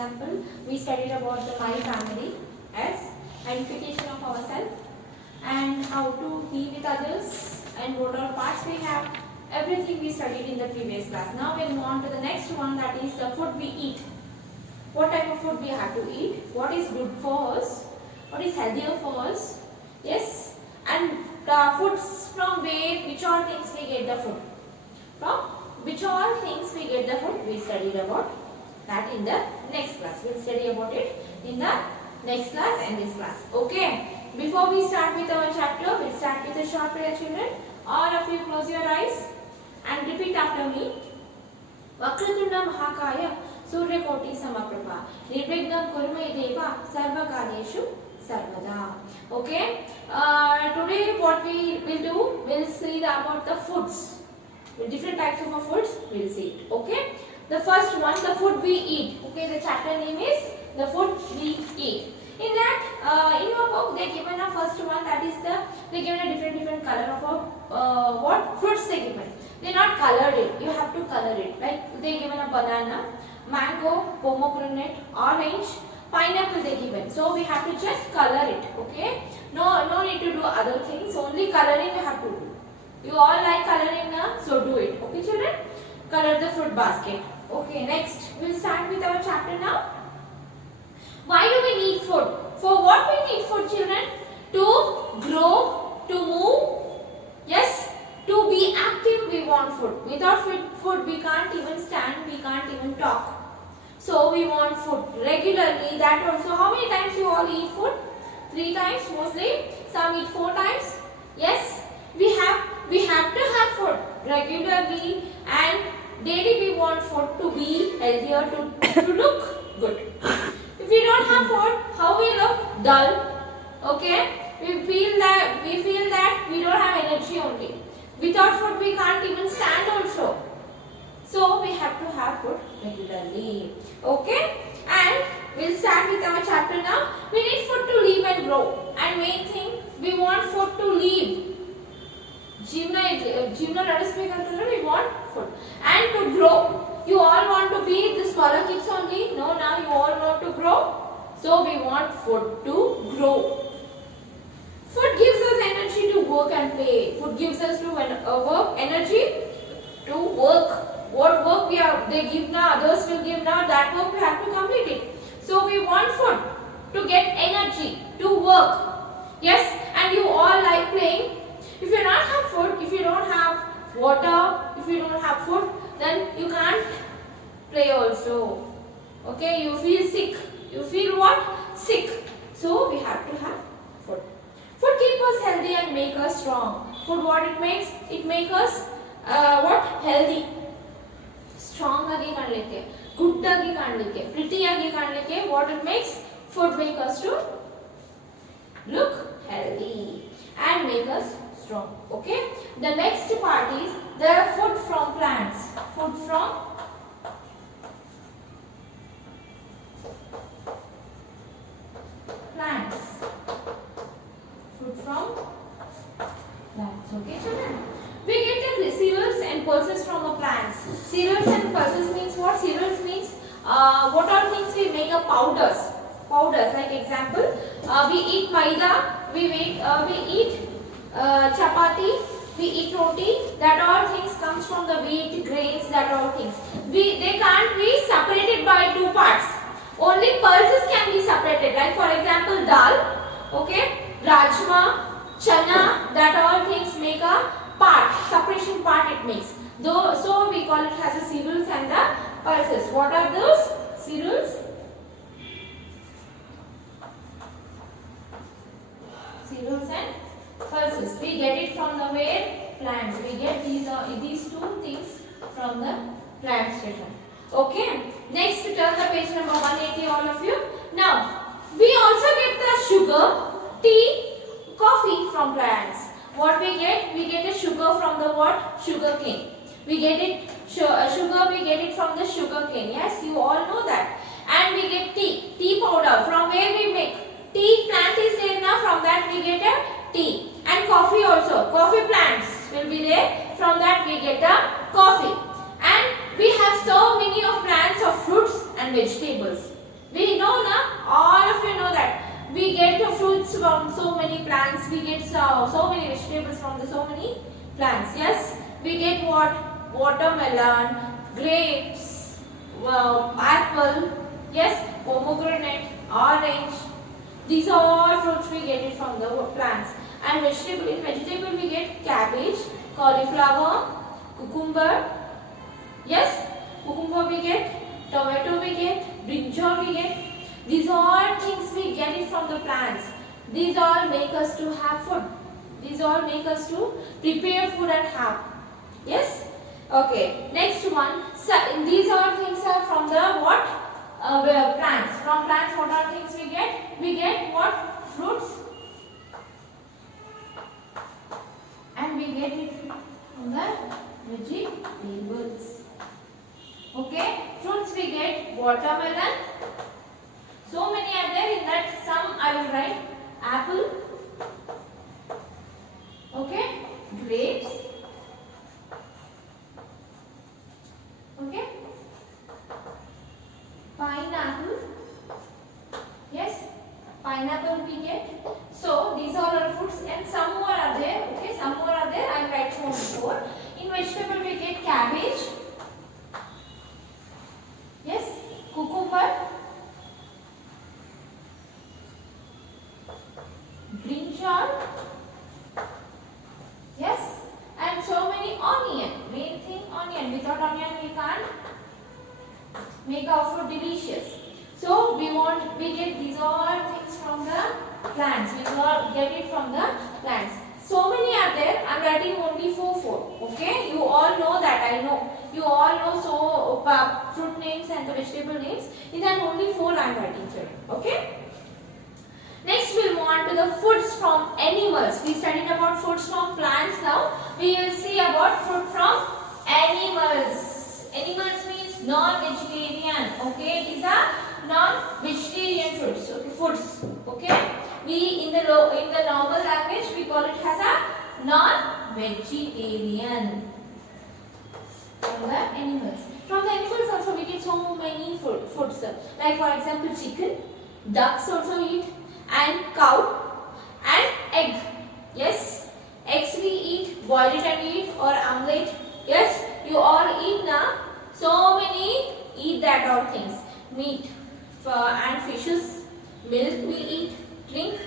example, we studied about the my family as identification of ourselves and how to be with others and what all parts we have. Everything we studied in the previous class. Now we'll move on to the next one, that is the food we eat. What type of food we have to eat? What is good for us? What is healthier for us? Yes. And foods from where, which all things we get the food? From which all things we get the food? We studied about that in the next class. We'll study about it in the next class and this class. Okay. Before we start with our chapter, we'll start with a short prayer, children. All of you close your eyes and repeat after me. Vakratunda Mahakaya Suryakoti Samaprabha Nirvignam Kurme Deva Sarvakaleshu Sarvada. Okay. Today what we will do, we'll see about the foods. Different types of foods we'll see it. Okay. The first one, the food we eat. Okay. The chapter name is the food we eat. In that, in your book, they given a first one, that is they given a different color of what fruits they given. They not colored it. You have to color it. Like they given a banana, mango, pomegranate, orange, pineapple they given. So we have to just color it. Okay. No need to do other things. Only coloring you have to do. You all like coloring now, so do it. Okay, children. Color the fruit basket. Okay. Next, we'll start with our chapter now. Why do we need food? For what we need food, children? To grow, to move. Yes, to be active we want food. Without food we can't even stand, we can't even talk. So we want food regularly. That also, how many times you all eat food? 3 times mostly. Some eat 4 times. Yes, we have to have food regularly, and daily we want food to be healthier, to look good. If we don't have food, how we look? Dull. Okay? We feel that we don't have energy only. Without food we can't even stand also. So we have to have food regularly. Okay? And we'll start with our chapter now. We need food to live and grow. And main thing, we want food to live. We want food. And to grow. You all want to be the smaller kids only? No, now you all want to grow. So we want food to grow. Food gives us energy to work and play. Food gives us energy to work. What work they give now, others will give now, that work we have to complete it. So we want food to get energy to work. Yes, and you all like playing. If you don't have food, if you don't have water, if you don't have food, then you can't play also. Okay, you feel sick. You feel what? Sick. So we have to have food. Food keeps us healthy and make us strong. Food, what it makes? It makes us what? Healthy. Strong agi kanlike, good agi kanlike, pretty agi kanlike. What it makes? Food make us to look healthy and make us strong. Okay. The next part is the food from plants. Food from plants. Food from plants. Okay, children. We get the cereals and pulses from the plants. Cereals and pulses means what? Cereals means what all things we make a powders. Powders. Like example, we eat maida. We eat chapati. We eat roti. That all things comes from the wheat, grains. That all things. They can't be separated by 2 parts. Only pulses can be separated. Like for example, dal. Okay, rajma, chana. That all things make a part. Separation part it makes. So we call it as the cereals and the pulses. What are those cereals? Cereals and pulses. We get it from the where? Plants. We get these 2 things from the plant station. Okay. Next, turn the page number 180, all of you. Now, we also get the sugar, tea, coffee from plants. What we get? We get the sugar from the what? Sugar cane. We get it, sugar we get it from the sugar cane. Yes, you all know that. And we get tea powder. From where we make? Tea plant is there now, from that we get a tea. And coffee also. Coffee plants will be there. From that we get a coffee. And we have so many of plants of fruits and vegetables. We know na, all of you know that we get the fruits from so many plants. We get so many vegetables from the so many plants. Yes, we get what? Watermelon, grapes, apple. Yes, pomegranate, orange. These are all fruits we get it from the plants. And vegetable, in vegetable we get cabbage, cauliflower, cucumber. Yes, cucumber we get, tomato we get, brinjal we get. These all things we get it from the plants. These all make us to have food. These all make us to prepare food and have. Yes. Okay. Next one. So these all things are from the what? Plants. From plants, what are things we get? We get what? Fruits. And we get it from the vegetables. Okay. Fruits we get watermelon. So many are there. In that, some I will write apple. Okay. Grapes. Okay. Pineapple. Yes. Pineapple we get. So these all are fruits, and some more are there. Okay. Some more are there. I will write four. In vegetable we get cabbage. Yes. Cucumber. Brinjal. Yes, and so many onion. Main thing onion. Without onion we can't make our food delicious. So we get these all things from the plants. We all get it from the plants. So many are there. I am writing only four. Okay, you all know that. I know you all know fruit names and the vegetable names. In that only 4 I am writing here. Okay. Next we will move on to the foods from animals. We studied about foods from plants. Now we will see about food from animals. Animals means non-vegetarian. Okay, these are non-vegetarian foods. Okay, foods. Okay, we in the normal language we call it as a non-vegetarian. From the animals. From the animals also we get so many foods. Like for example chicken, ducks also eat. And cow and egg. Yes, eggs we eat, boil it and eat, or omelette. Yes, you all eat now. So many eat that all things. Meat and fishes, milk we eat, drink,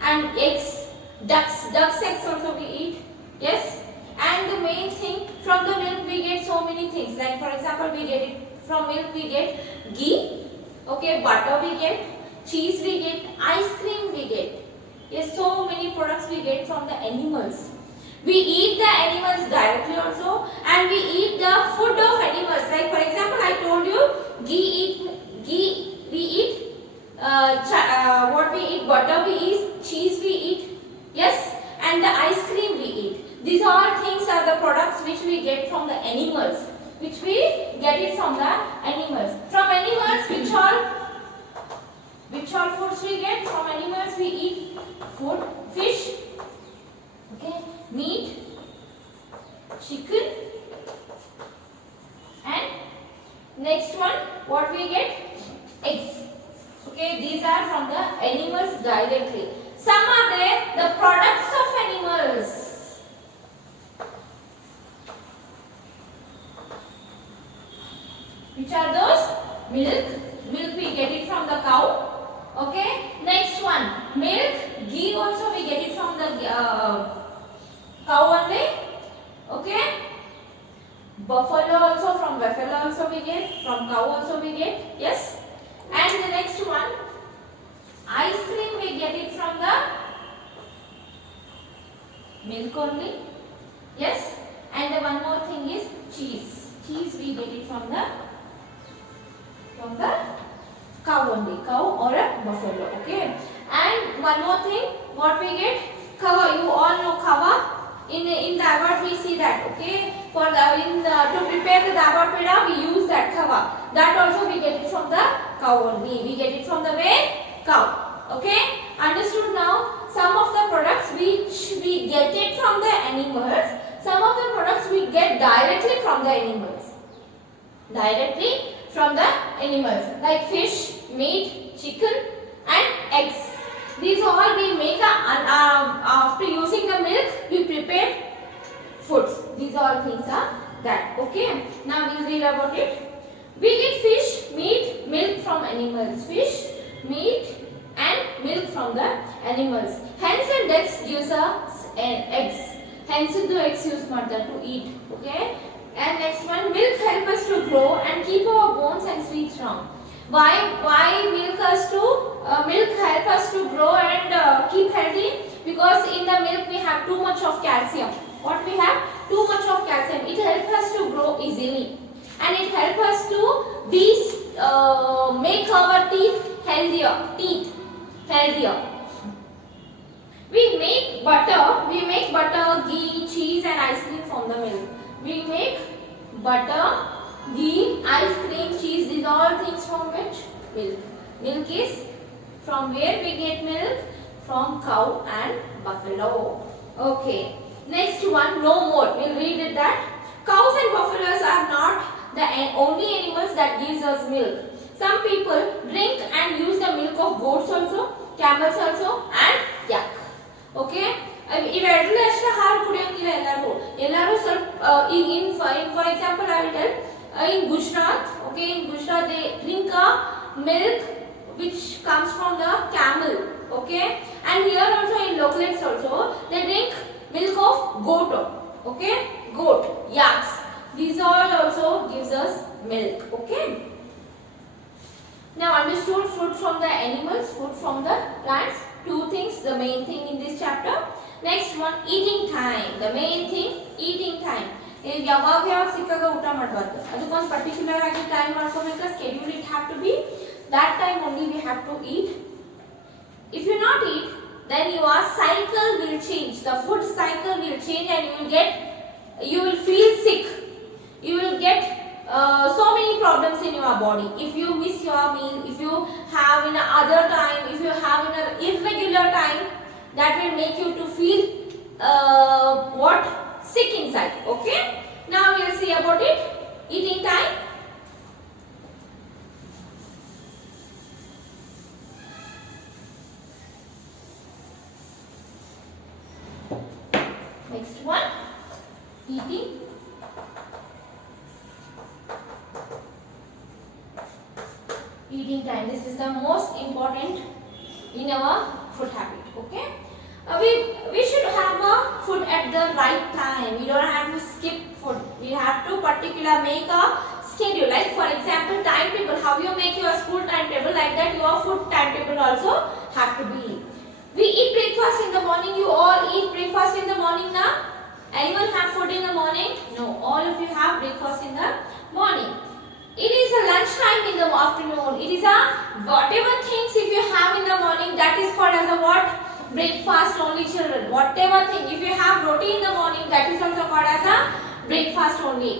and eggs, ducks eggs also we eat. Yes, and the main thing, from the milk we get so many things. Like for example, we get it from milk we get ghee. Okay, butter we get. Cheese we get, ice cream we get. Yes, so many products we get from the animals. We eat the animals directly also, and we eat the food of animals. Like for example, I told you ghee we eat, what we eat, butter we eat, cheese we eat. Yes, and the ice cream we eat. These all things are the products which we get from the animals. Which we get it from the animals. From animals, which all foods we get from animals? We eat food, fish, okay, meat, chicken, and next one, what we get? Eggs. Okay, these are from the animals directly. Some are there, the products of animals. Which are those? Milk we get it from the cow. Okay, next one, milk, ghee also we get it from the cow only. Okay, buffalo also, from buffalo also we get, from cow also we get. Yes, and the next one, ice cream we get it from the milk only. Yes, and the one more thing is cheese. Cheese we get it from the cow only, cow or a buffalo. Okay, and one more thing, what we get? Kava. You all know kava. In the avar we see that. Okay, for to prepare the dabar peda we use that kava. That also we get it from the cow only. We get it from the cow. Okay, understood now? Some of the products which we get it from the animals. Some of the products we get directly from the animals. Directly from the animals like fish, meat, chicken and eggs. These all we make after using the milk we prepare foods. These all things are that. Okay. Now we'll read about it. We get fish, meat, milk from animals. Fish, meat and milk from the animals. Hens and eggs gives us eggs. Hence the eggs use mother to eat. Okay. And next one, milk help us to grow and keep our bones and teeth strong. Why milk help us to grow and keep healthy? Because in the milk we have too much of calcium. What we have? Too much of calcium. It helps us to grow easily. And it helps us to make our teeth healthier. We make butter, ghee, cheese and ice cream from the milk. We make butter, ghee, ice cream, cheese. These are all things from which? Milk. Milk is from where we get milk? From cow and buffalo. Okay. Next one, no more. We'll read it that. Cows and buffaloes are not the only animals that gives us milk. Some people drink and use the milk of goats also, camels also and yak. Okay. ಇವೆರಡರಲ್ಲೂ ಅಷ್ಟೇ ಹಾಲು ಕುಡಿಯೋಂಗಿಲ್ಲ ಎಲ್ಲರೂ ಸ್ವಲ್ಪ for example I will tell in Gujarat, okay, in Gujarat they drink a milk which comes from the camel, okay, and here also in locals also they drink milk of goat, okay, goat, yaks. These all also gives us milk, okay. Now understood food from the animals, food from the plants. Two things, the main thing in this chapter. Next one, eating time. The main thing, eating time. ಯಾವಾಗ ಸಿಕ್ಕಾಗ ಊಟ ಮಾಡಬಾರ್ದು, ಅದಕ್ಕೊಂದು particular ಆಗಿ time ಮಾಡ್ಕೋಬೇಕು. schedule it have to be that time only we have to eat. If you not eat, then your cycle will change. The food cycle will change and you will feel sick. You will get so many problems in your body. If you miss your meal, if you have in other time, if you have in an irregular time, that will make you to feel sick inside. Okay. Now we will see about it. Eating time. Next one, eating. Eating time. This is the most important in our food habit. Okay. We should have a food at the right time. We don't have to skip food. We have to make a schedule. Like for example, timetable. How you make your school timetable, like that your food timetable also have to be. We eat breakfast in the morning. You all eat breakfast in the morning now? Anyone have food in the morning? No. All of you have breakfast in the morning. It is a lunch time in the afternoon. It is a whatever things if you have in the morning, that is called as a what? Breakfast only, children. Whatever thing. If you have roti in the morning, that is also called as a breakfast only.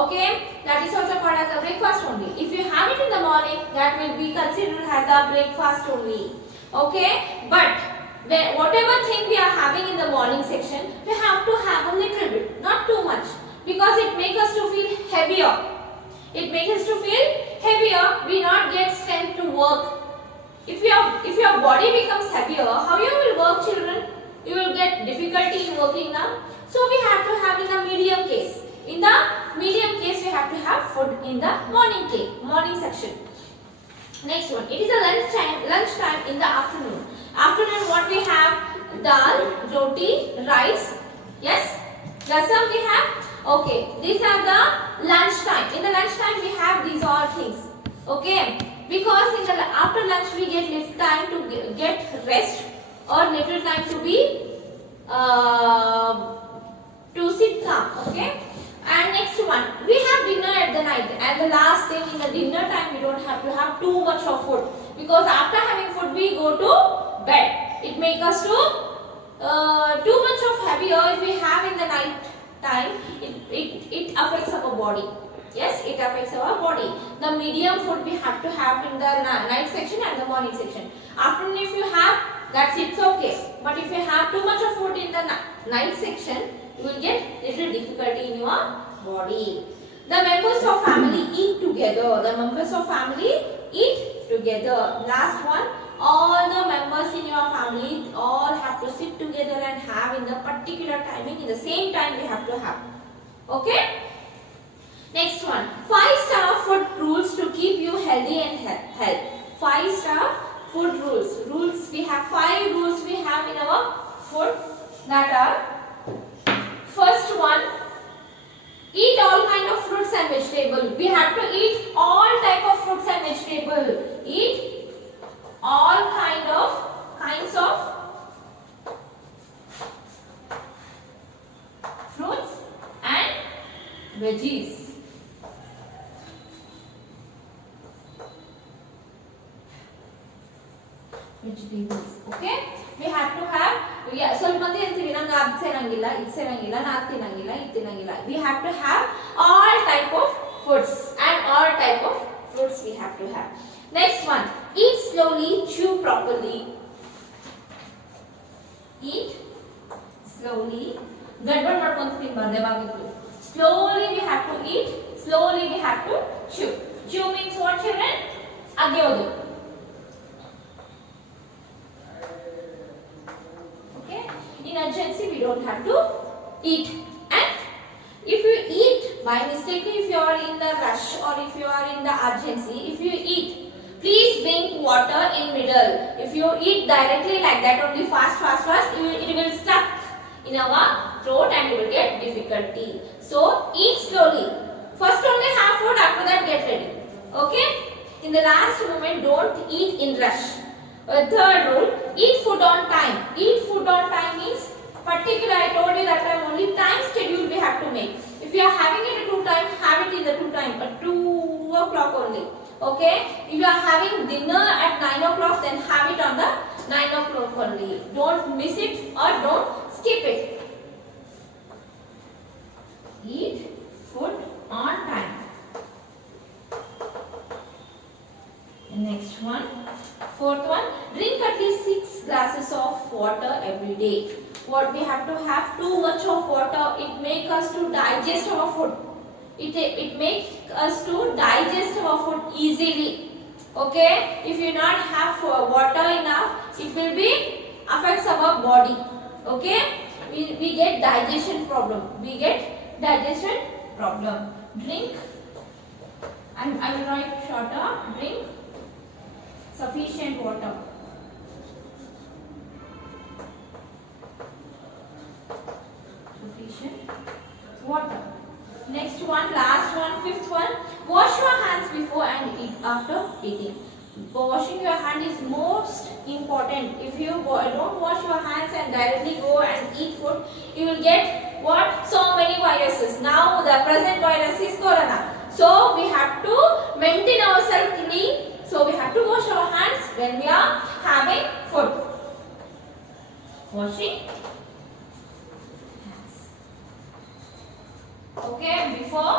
Okay? That is also called as a breakfast only. If you have it in the morning, that will be considered as a breakfast only. Okay? But whatever thing we are having in the morning section, we have to have a little bit, not too much, because it makes us to feel heavier. It makes us to feel heavier. We not get strength to work. If your body becomes heavier, how you will work, children? You will get difficulty in working now. So we have to have in the medium case. In the medium case, we have to have food in the morning section. Next one, it is a lunch time in the afternoon. Afternoon, what we have? Dal, roti, rice. Yes, rasam we have. Okay, these are the lunch time. In the lunch time, we have these all things. Okay, because after lunch we get little time to get rest or little time to be to sit calm. Okay. And next one, we have dinner at the night, and the last thing in the dinner time we don't have to have too much of food, because after having food we go to bed. It makes us to too much of heavier if we have in the night time. It affects our body. Yes, it affects our body. The medium food we have to have in the night section and the morning section. Afternoon if you have, that's it's okay. But if you have too much of food in the night section, you will get little difficulty in your body. The members of family eat together. The members of family eat together. Last one. All the members in your family all have to sit together and have in the particular timing. In the same time we have to have. Okay. Next one. 5-star food rules to keep you healthy and health. 5-star food rules. Rules. We have 5 rules we have in our food. That are, first one, eat all kind of fruits and vegetables. We have to eat all type of fruits and vegetables. Eat all kinds of fruits and veggies. Vegetables. Okay. We have to have. ಸ್ವಲ್ಪ ಮಂದಿ ಅಂತೀವಿ ನಂಗೆ ಅದು ಸೇರಂಗಿಲ್ಲ ಇದು ಸೇರಂಗಿಲ್ಲ ನಾ ತಿನ್ನಂಗಿಲ್ಲ ಇದು ತಿನ್ನಂಗಿಲ್ಲ. We have to have all type of foods and all type of fruits we have to have. Next one, eat slowly, chew properly. Eat slowly. ಗಡ್ಬಡ್ ಮಾಡ್ಕೊಂತ ತಿನ್ನಬಾರ್ದು ಯಾವಾಗಲೂ. Slowly we have to eat, slowly we have to chew. Chew means what, children? ಅಗೆಯೋದು. In urgency we don't have to eat, and if you eat by mistake, if you are in the rush or if you are in the urgency, if you eat, please drink water in middle. If you eat directly like that only fast, it will stuck in our throat and you will get difficulty. So eat slowly. First only have food, after that get ready. Okay. In the last moment don't eat in rush. Third rule, eat food on time. Eat food on time means particular, I told you that time only time schedule we have to make. If you are having it at 2 time, have it in the 2 time, but 2 o'clock only. Okay. If you are having dinner at 9 o'clock, then have it on the 9 o'clock only. Don't miss it or don't skip it. Eat food on time. Next one, fourth one, drink at least 6 glasses of water every day. What we have to have too much of water, it makes us to digest our food. It makes us to digest our food easily. Okay, if you not have water enough, it will be affects our body. Okay, we get digestion problem. Drink, and I will write shorter. Drink sufficient water. Next one, last one, fifth one, wash your hands before and eat after eating. Washing your hand is most important. If you don't wash your hands and directly go and eat food, you will get what? So many viruses. Now the present virus is corona. So we have to maintain ourselves clean. So we have to wash our hands when we are having food. Washing hands. Okay, before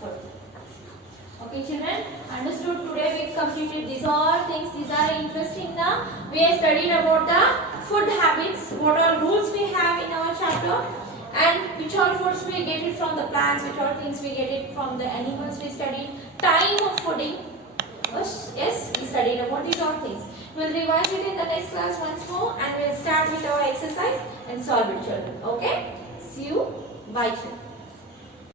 food. Okay, children, understood? Today we completed these all things. These are interesting now. We have studied about the food habits, what all rules we have in our chapter, and which all foods we get it from the plants, which all things we get it from the animals we studied, time of fooding. Yes, we studied about these all things. We will revise it in the next class once more and we will start with our exercise and solve it, children. Okay? See you. Bye, children.